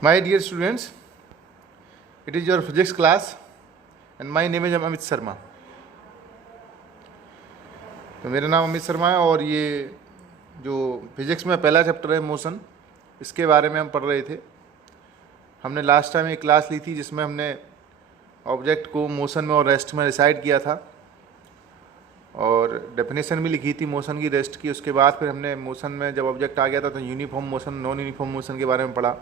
My dear students, it is your physics class and my name is Amit Sharma. तो मेरा नाम अमित शर्मा है और ये जो फिज़िक्स में पहला चैप्टर है मोशन, इसके बारे में हम पढ़ रहे थे। हमने लास्ट टाइम एक क्लास ली थी जिसमें हमने ऑब्जेक्ट को मोशन में और रेस्ट में डिसाइड किया था और डेफिनेशन भी लिखी थी मोशन की, रेस्ट की। उसके बाद फिर हमने मोशन में जब ऑब्जेक्ट आ गया था तो uniform motion, non uniform motion के बारे में पढ़ा।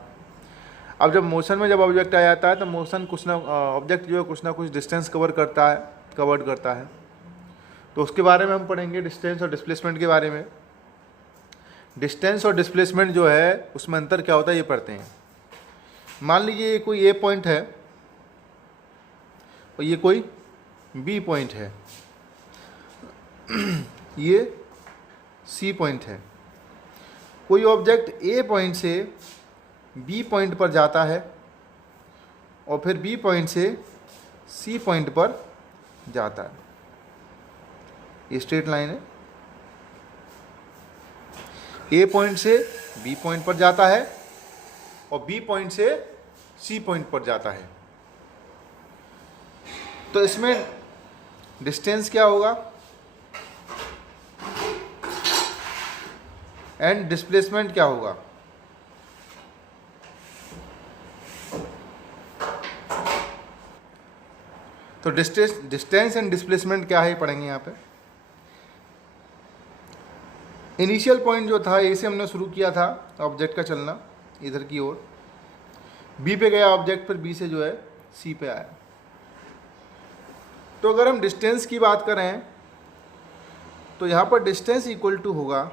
अब जब मोशन में जब ऑब्जेक्ट आ जाता है तो मोशन कुछ ना ऑब्जेक्ट जो है कुछ ना कुछ डिस्टेंस कवर्ड करता है, तो उसके बारे में हम पढ़ेंगे, डिस्टेंस और डिस्प्लेसमेंट के बारे में। डिस्टेंस और डिस्प्लेसमेंट जो है उसमें अंतर क्या होता है ये पढ़ते हैं। मान लीजिए कोई ए पॉइंट है और ये कोई बी पॉइंट है, ये सी पॉइंट है। कोई ऑब्जेक्ट ए पॉइंट से बी पॉइंट पर जाता है और फिर बी पॉइंट से सी पॉइंट पर जाता है। ये स्ट्रेट लाइन है। ए पॉइंट से बी पॉइंट पर जाता है और बी पॉइंट से सी पॉइंट पर जाता है। तो इसमें डिस्टेंस क्या होगा एंड डिस्प्लेसमेंट क्या होगा। तो डिस्टेंस एंड डिस्प्लेसमेंट क्या है पढ़ेंगे यहाँ पे। इनिशियल पॉइंट जो था ए से हमने शुरू किया था ऑब्जेक्ट का चलना इधर की ओर, बी पे गया ऑब्जेक्ट, फिर बी से जो है सी पे आया। तो अगर हम डिस्टेंस की बात करें तो यहाँ पर डिस्टेंस इक्वल टू होगा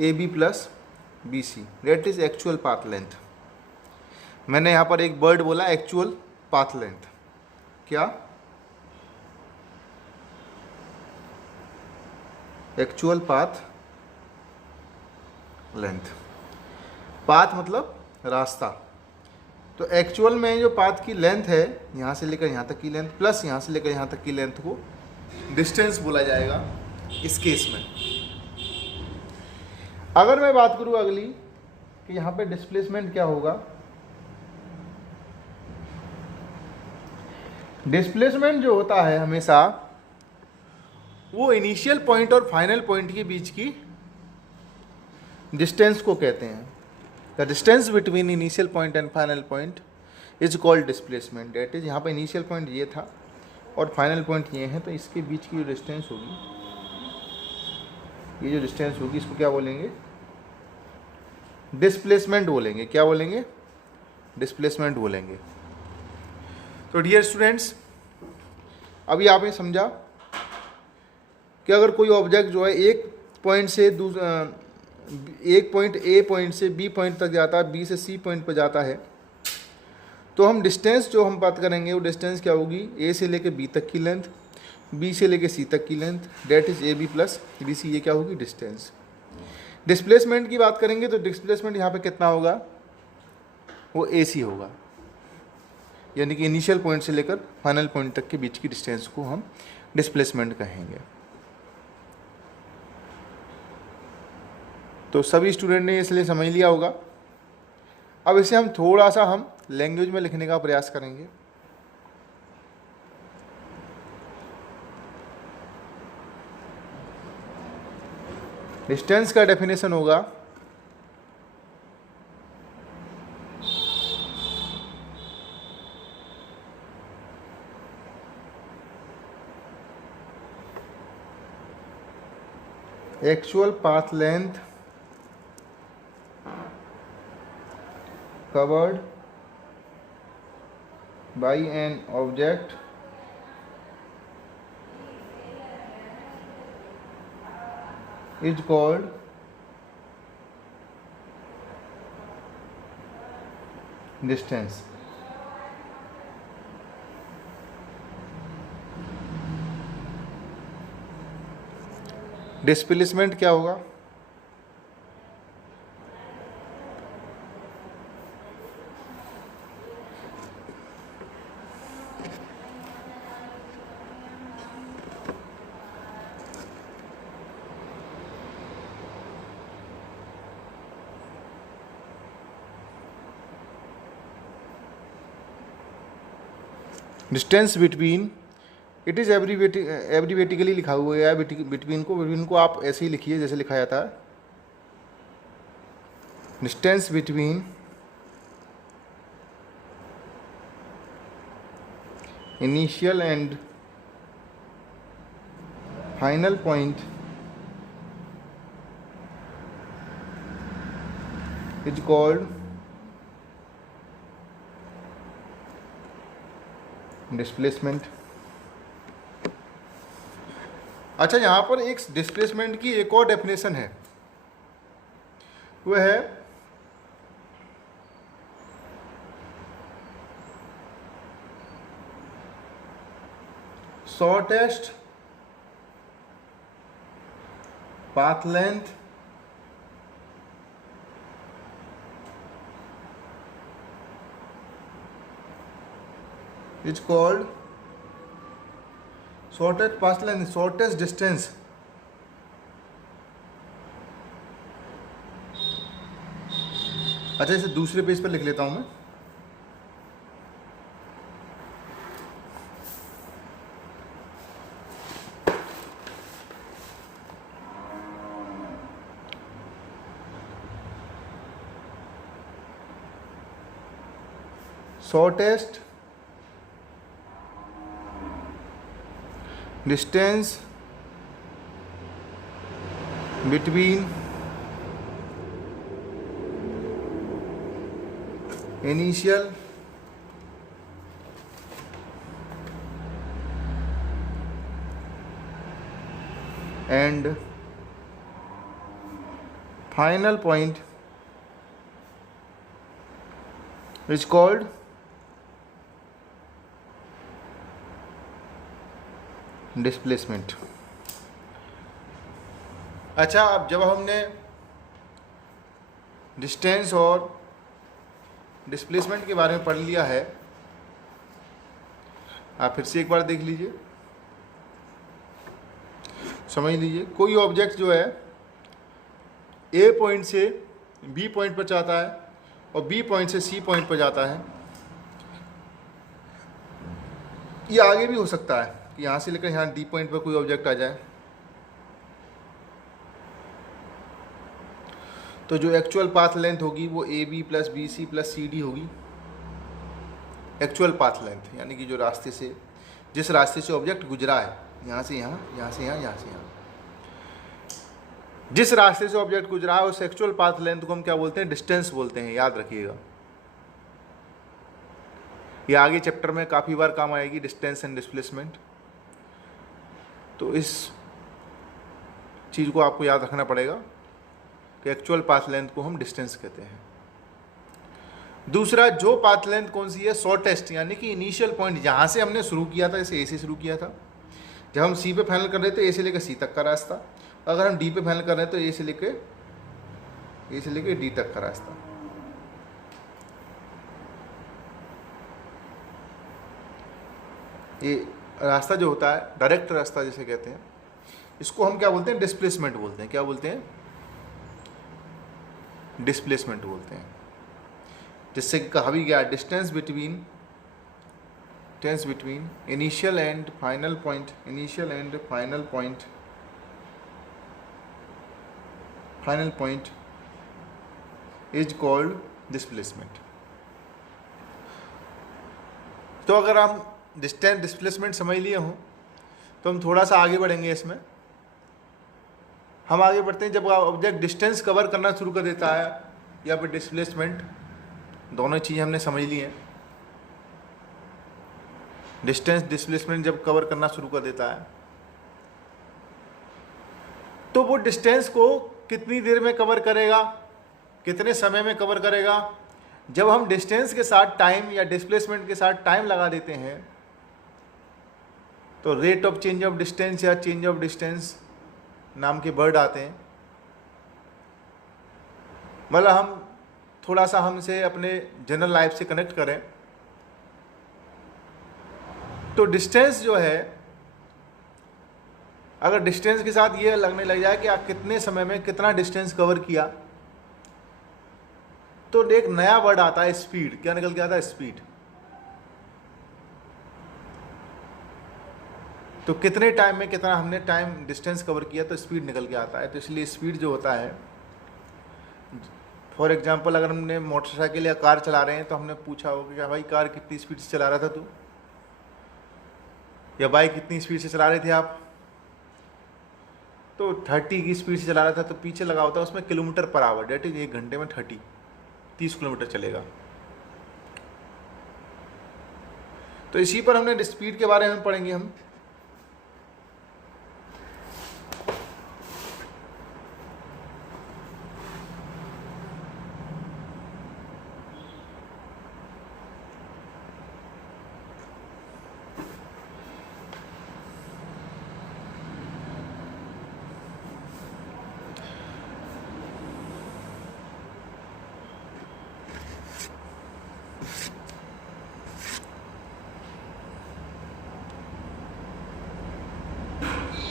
A B plus B C, that is actual path length. मैंने यहाँ पर एक वर्ड बोला, एक्चुअल पाथ लेंथ। क्या? Actual path length. पाथ मतलब रास्ता। तो एक्चुअल में जो पाथ की लेंथ है यहाँ से लेकर यहाँ तक की लेंथ प्लस यहाँ से लेकर यहाँ तक की लेंथ को डिस्टेंस बोला जाएगा इस केस में। अगर मैं बात करूँ अगली कि यहाँ पे डिस्प्लेसमेंट क्या होगा। डिस्प्लेसमेंट जो होता है हमेशा वो इनिशियल पॉइंट और फाइनल पॉइंट के बीच की डिस्टेंस को कहते हैं। The distance between initial point and final point is called displacement. That is यहाँ पर इनिशियल पॉइंट ये था और फाइनल पॉइंट ये है, तो इसके बीच की जो डिस्टेंस होगी, ये जो डिस्टेंस होगी इसको क्या बोलेंगे? डिस्प्लेसमेंट बोलेंगे। क्या बोलेंगे? डिस्प्लेसमेंट बोलेंगे। तो डियर स्टूडेंट्स, अभी आपने समझा कि अगर कोई ऑब्जेक्ट जो है एक पॉइंट से एक पॉइंट ए पॉइंट से बी पॉइंट तक जाता है, बी से सी पॉइंट पर जाता है, तो हम डिस्टेंस जो हम बात करेंगे वो डिस्टेंस क्या होगी? ए से लेकर बी तक की लेंथ, बी से लेकर सी तक की length, that is A B plus B C. ये क्या होगी? डिस्टेंस। डिस्प्लेसमेंट की बात करेंगे तो डिस्प्लेसमेंट यहाँ पे कितना होगा? वो ए सी होगा, यानी कि इनिशियल पॉइंट से लेकर फाइनल पॉइंट तक के बीच की डिस्टेंस को हम डिस्प्लेसमेंट कहेंगे। तो सभी स्टूडेंट ने इसलिए समझ लिया होगा। अब इसे हम थोड़ा सा हम लैंग्वेज में लिखने का प्रयास करेंगे। डिस्टेंस का डेफिनेशन होगा actual path length covered by an object is called distance. Displacement क्या होगा? डिस्टेंस बिटवीन, इट इज़ एब्रीवेटिकली लिखा हुआ है। बिटवीन को आप ऐसे ही लिखिए जैसे लिखा जाता है। Distance between initial and final point is called displacement. अच्छा, यहाँ पर एक डिस्प्लेसमेंट की एक और डेफिनेशन है, वह है shortest path length is called shortest path length, shortest distance। अच्छा, इसे दूसरे पेज पर लिख लेता हूं मैं। Shortest distance between initial and final point is called displacement. अच्छा, अब जब हमने डिस्टेंस और डिस्प्लेसमेंट के बारे में पढ़ लिया है, आप फिर से एक बार देख लीजिए, समझ लीजिए। कोई ऑब्जेक्ट जो है ए पॉइंट से बी पॉइंट पर जाता है और बी पॉइंट से सी पॉइंट पर जाता है। ये आगे भी हो सकता है कि यहाँ से लेकर यहाँ डी पॉइंट पर कोई ऑब्जेक्ट आ जाए। तो जो एक्चुअल पाथ लेंथ होगी वो A B plus B C plus C D होगी। एक्चुअल पाथ लेंथ यानी कि जो रास्ते से, जिस रास्ते से ऑब्जेक्ट गुजरा है, यहाँ से यहाँ, यहाँ से यहाँ, यहाँ से यहाँ, जिस रास्ते से ऑब्जेक्ट गुजरा है उस एक्चुअल पाथ लेंथ को हम क्या बोलते हैं? डिस्टेंस बोलते हैं। याद रखिएगा, ये आगे चैप्टर में काफ़ी बार काम आएगी, डिस्टेंस एंड डिस्प्लेसमेंट। तो इस चीज़ को आपको याद रखना पड़ेगा कि एक्चुअल पाथ लेंथ को हम डिस्टेंस कहते हैं। दूसरा, जो पाथ लेंथ कौन सी है? शॉर्टेस्ट, यानी कि इनिशियल पॉइंट जहाँ से हमने शुरू किया था, जैसे ए से शुरू किया था, जब हम सी पे फाइनल कर रहे थे ए से लेकर सी तक का रास्ता, अगर हम डी पे फाइनल कर रहे हैं तो ए से लेकर डी तक का रास्ता। ये रास्ता जो होता है, डायरेक्ट रास्ता जिसे कहते हैं, इसको हम क्या बोलते हैं? डिस्प्लेसमेंट बोलते हैं। क्या बोलते हैं? डिस्प्लेसमेंट बोलते हैं। जिससे कहा भी गया, distance between initial and final point, final point is called displacement. तो अगर हम डिस्टेंस डिस्प्लेसमेंट समझ लिए हों तो हम थोड़ा सा आगे बढ़ेंगे इसमें। हम आगे बढ़ते हैं, जब ऑब्जेक्ट डिस्टेंस कवर करना शुरू कर देता है या फिर डिस्प्लेसमेंट, दोनों चीज़ हमने समझ ली हैं। डिस्टेंस डिस्प्लेसमेंट जब कवर करना शुरू कर देता है तो वो डिस्टेंस को कितनी देर में कवर करेगा, कितने समय में कवर करेगा। जब हम डिस्टेंस के साथ टाइम या डिस्प्लेसमेंट के साथ टाइम लगा देते हैं तो rate of change of distance या चेंज ऑफ डिस्टेंस नाम के वर्ड आते हैं। मतलब हम थोड़ा सा हमसे अपने जनरल लाइफ से कनेक्ट करें तो डिस्टेंस जो है, अगर डिस्टेंस के साथ ये लगने लग जाए कि आप कितने समय में कितना डिस्टेंस कवर किया, तो एक नया वर्ड आता है स्पीड। क्या निकल के आता है? स्पीड। तो कितने टाइम में कितना हमने टाइम डिस्टेंस कवर किया तो स्पीड निकल के आता है। तो इसलिए स्पीड जो होता है, फॉर एग्जांपल अगर हमने मोटरसाइकिल या कार चला रहे हैं तो हमने पूछा होगा कि भाई कार कितनी स्पीड से चला रहा था तू, या बाइक कितनी स्पीड से चला रहे थे आप, तो 30 की स्पीड से चला रहा था, तो पीछे लगा होता है उसमें kilometre per hour, date is 1 घंटे में 30 किलोमीटर चलेगा। तो इसी पर हमने स्पीड के बारे में पढ़ेंगे हम।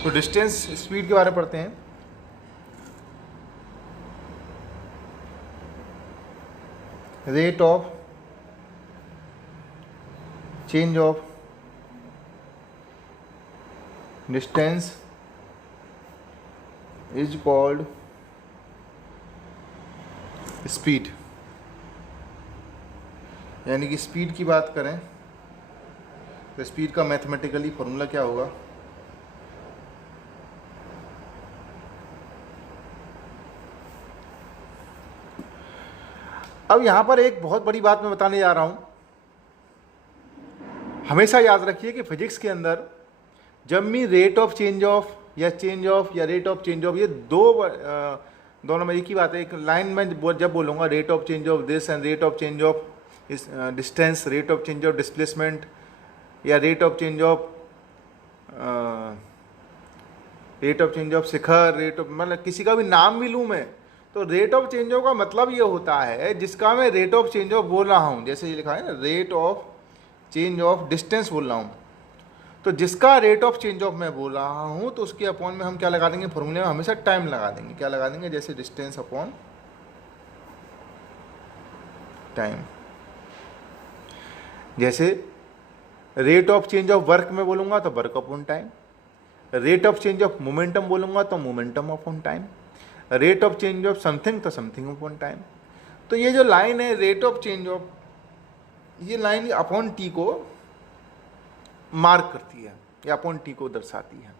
तो डिस्टेंस स्पीड के बारे में पढ़ते हैं। Rate of change of distance is called speed. यानी कि स्पीड की बात करें तो स्पीड का मैथमेटिकली फॉर्मूला क्या होगा, अब यहां पर एक बहुत बड़ी बात मैं बताने जा रहा हूं। हमेशा याद रखिए कि फिजिक्स के अंदर जब भी रेट ऑफ चेंज ऑफ या रेट ऑफ चेंज ऑफ, ये दोनों में एक ही बात है। एक लाइन में जब बोलूँगा rate of change of this and rate of change of distance, rate of change of displacement या रेट ऑफ चेंज ऑफ शिखर, रेट ऑफ, मतलब किसी का भी नाम भी लूँ मैं, तो रेट ऑफ चेंज ऑफ का मतलब ये होता है जिसका मैं रेट ऑफ चेंज ऑफ बोल रहा हूँ, जैसे ये लिखा है ना rate of change of distance बोल रहा हूँ, तो जिसका रेट ऑफ चेंज ऑफ मैं बोल रहा हूँ तो उसके अपॉन में हम क्या लगा देंगे, फॉर्मूले में हमेशा टाइम लगा देंगे। क्या लगा देंगे, जैसे डिस्टेंस अपॉन टाइम। जैसे rate of change of work में बोलूँगा तो work upon time, rate of change of momentum बोलूँगा तो momentum upon time, rate of change of something तो समथिंग अपॉन टाइम। तो ये जो लाइन है रेट ऑफ चेंज ऑफ, ये लाइन अपॉन टी को मार्क करती है या अपॉन टी को दर्शाती है।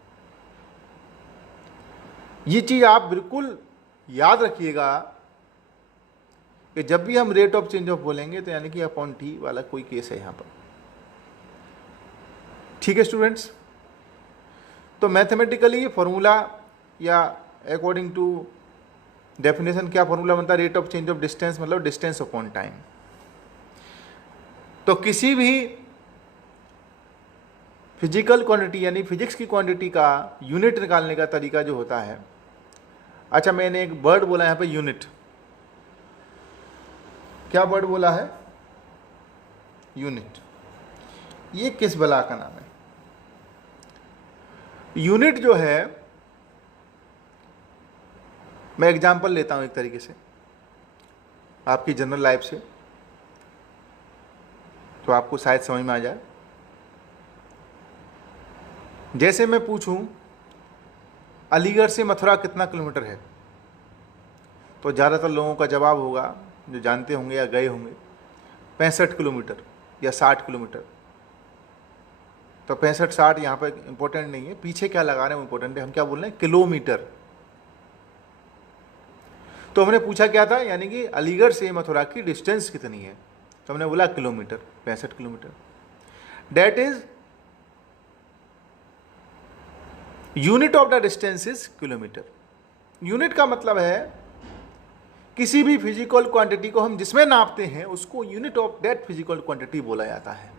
ये चीज आप बिल्कुल याद रखिएगा कि जब भी हम रेट ऑफ चेंज ऑफ बोलेंगे तो यानी कि अपॉन टी वाला कोई केस है यहां पर। ठीक है स्टूडेंट्स, तो मैथमेटिकली फॉर्मूला या अकॉर्डिंग टू डेफिनेशन क्या फॉर्मूला बनता है, rate of change of distance मतलब डिस्टेंस अपॉन टाइम। तो किसी भी फिजिकल क्वांटिटी यानी फिजिक्स की क्वांटिटी का यूनिट निकालने का तरीका जो होता है, अच्छा मैंने एक वर्ड बोला यहाँ पे यूनिट, क्या वर्ड बोला है, यूनिट। ये किस बला का नाम है, यूनिट जो है, मैं एग्जांपल लेता हूं एक तरीके से आपकी जनरल लाइफ से, तो आपको शायद समझ में आ जाए। जैसे मैं पूछूं अलीगढ़ से मथुरा कितना किलोमीटर है, तो ज़्यादातर लोगों का जवाब होगा, जो जानते होंगे या गए होंगे, 65 किलोमीटर या 60 किलोमीटर। तो 65-60 यहाँ पर इंपॉर्टेंट नहीं है, पीछे क्या लगा रहे हैं वो इंपॉर्टेंट है। हम क्या बोल रहे हैं, किलोमीटर। तो हमने पूछा क्या था, यानी कि अलीगढ़ से मथुरा की डिस्टेंस कितनी है, तो हमने बोला kilometre, 65 kilometre. That is unit of the distance is kilometre. Unit का मतलब है किसी भी फिजिकल क्वांटिटी को हम जिसमें नापते हैं उसको unit of that physical quantity बोला जाता है।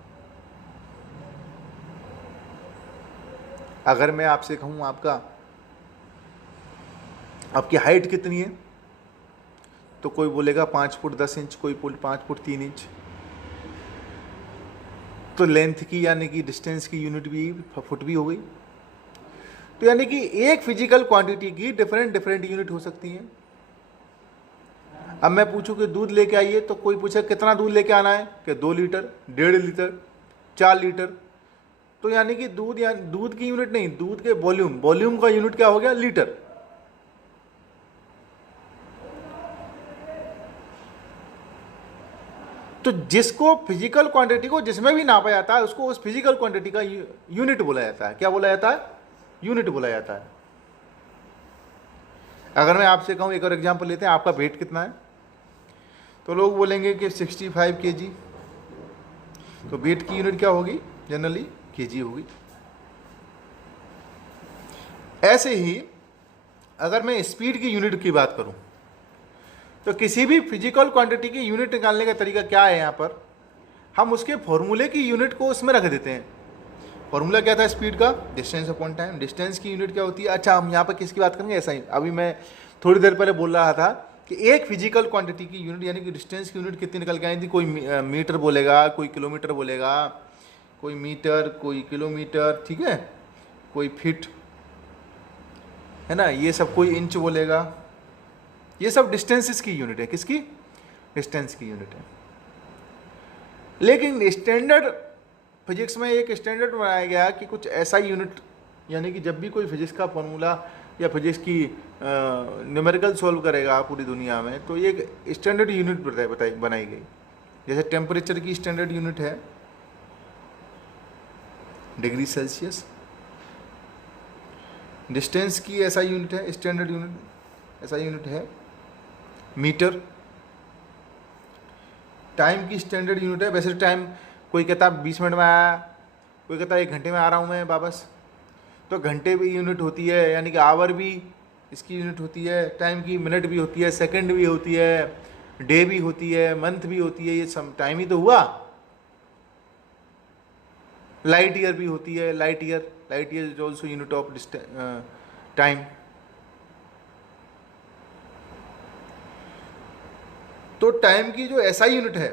अगर मैं आपसे कहूं आपकी हाइट कितनी है, तो कोई बोलेगा 5 फुट 10 इंच, कोई 5 फुट 3 इंच। तो लेंथ की यानी कि डिस्टेंस की यूनिट भी फुट भी हो गई। तो यानी कि एक फिजिकल क्वांटिटी की डिफरेंट यूनिट हो सकती है। अब मैं पूछूं कि दूध लेके आइए, तो कोई पूछे कितना दूध लेके आना है, कि 2 लीटर, 1.5 लीटर, 4 लीटर। तो यानी कि दूध, या दूध की यूनिट नहीं, दूध के वॉल्यूम, वॉल्यूम का यूनिट क्या हो गया, लीटर। तो जिसको फिजिकल क्वांटिटी को जिसमें भी नापा जाता है उसको उस फिजिकल क्वांटिटी का यूनिट बोला जाता है। क्या बोला जाता है, यूनिट बोला जाता है। अगर मैं आपसे कहूँ, एक और एग्जांपल लेते हैं, आपका वेट कितना है, तो लोग बोलेंगे कि 65 kg। तो वेट की यूनिट क्या होगी, जनरली केजी होगी। ऐसे ही अगर मैं स्पीड की यूनिट की बात करूं, तो किसी भी फिजिकल क्वांटिटी की यूनिट निकालने का तरीका क्या है, यहाँ पर हम उसके फॉर्मूले की यूनिट को उसमें रख देते हैं। फॉर्मूला क्या था स्पीड का, डिस्टेंस अपॉन टाइम। डिस्टेंस की यूनिट क्या होती है, अच्छा हम यहाँ पर किसकी बात करेंगे, ऐसा ही अभी मैं थोड़ी देर पहले बोल रहा था कि एक फिजिकल क्वांटिटी की यूनिट यानी कि डिस्टेंस की यूनिट कितनी निकल के आई थी। कोई मीटर बोलेगा, कोई किलोमीटर बोलेगा, कोई मीटर, कोई किलोमीटर, ठीक है, कोई फीट, है ना, ये सब, कोई इंच बोलेगा। ये सब डिस्टेंसेस की यूनिट है। किसकी, डिस्टेंस की यूनिट है। लेकिन स्टैंडर्ड फिजिक्स में एक स्टैंडर्ड बनाया गया कि कुछ ऐसा यूनिट, यानी कि जब भी कोई फिजिक्स का फॉर्मूला या फिजिक्स की न्यूमेरिकल सॉल्व करेगा पूरी दुनिया में, तो एक स्टैंडर्ड यूनिट बनाई गई। जैसे टेम्परेचर की स्टैंडर्ड यूनिट है डिग्री सेल्सियस, डिस्टेंस की ऐसा यूनिट है, स्टैंडर्ड यूनिट ऐसा यूनिट है मीटर, टाइम की स्टैंडर्ड यूनिट है। वैसे टाइम कोई कहता है 20 मिनट में आया, कोई कहता है 1 घंटे में आ रहा हूँ मैं वापस, तो घंटे भी यूनिट होती है, यानी कि आवर भी इसकी यूनिट होती है। टाइम की मिनट भी होती है, सेकंड भी होती है, डे भी होती है, मंथ भी होती है। ये सब टाइम ही तो हुआ। लाइट ईयर भी होती है, light year is also unit of time. तो टाइम की जो ऐसा यूनिट है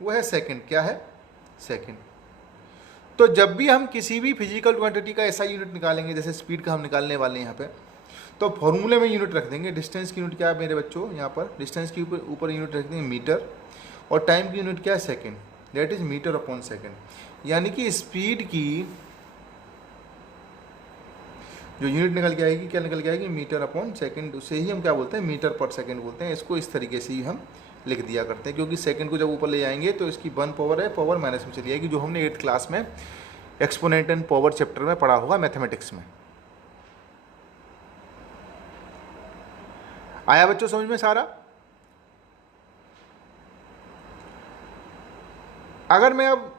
वो है सेकंड। क्या है, सेकंड। तो जब भी हम किसी भी फिजिकल क्वांटिटी का ऐसा यूनिट निकालेंगे, जैसे स्पीड का हम निकालने वाले हैं यहाँ पे, तो फॉर्मूले में यूनिट रख देंगे। डिस्टेंस की यूनिट क्या है मेरे बच्चों, यहाँ पर डिस्टेंस के ऊपर यूनिट रख देंगे मीटर, और टाइम की यूनिट क्या है, second, that is metre upon second. यानी कि स्पीड की जो यूनिट निकल के आएगी, क्या निकल के आएगी, मीटर अपॉन सेकंड। उसे ही हम क्या बोलते हैं, मीटर पर सेकंड बोलते हैं। इसको इस तरीके से ही हम लिख दिया करते हैं, क्योंकि सेकंड को जब ऊपर ले जाएंगे तो इसकी 1 पावर है, पावर माइनस में चली आएगी, जो हमने 8th क्लास में एक्सपोनेंट एंड पावर चैप्टर में पढ़ा होगा मैथमेटिक्स में। आया बच्चों समझ में सारा। अगर मैं अब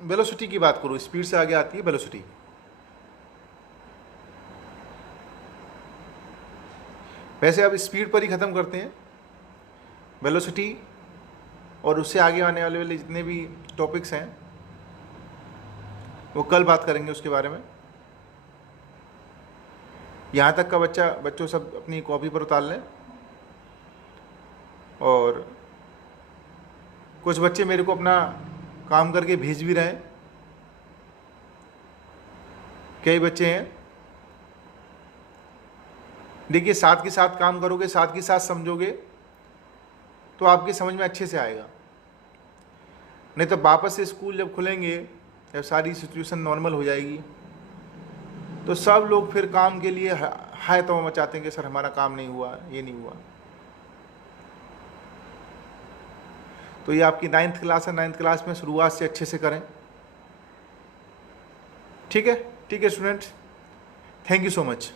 वेलोसिटी की बात करूं, स्पीड से आगे आती है वेलोसिटी। वैसे अब स्पीड पर ही खत्म करते हैं, वेलोसिटी और उससे आगे आने वाले जितने भी टॉपिक्स हैं वो कल बात करेंगे उसके बारे में। यहाँ तक का बच्चों सब अपनी कॉपी पर उतार लें। और कुछ बच्चे मेरे को अपना काम करके भेज भी रहे हैं, कई बच्चे हैं। देखिए, साथ के साथ काम करोगे, साथ के साथ समझोगे तो आपकी समझ में अच्छे से आएगा। नहीं तो वापस से स्कूल जब खुलेंगे, जब सारी सिचुएशन नॉर्मल हो जाएगी, तो सब लोग फिर काम के लिए हाय तो मचाते हैं कि सर हमारा काम नहीं हुआ, ये नहीं हुआ। तो ये आपकी 9th क्लास है, 9th क्लास में शुरुआत से अच्छे से करें। ठीक है, ठीक है students, thank you so much.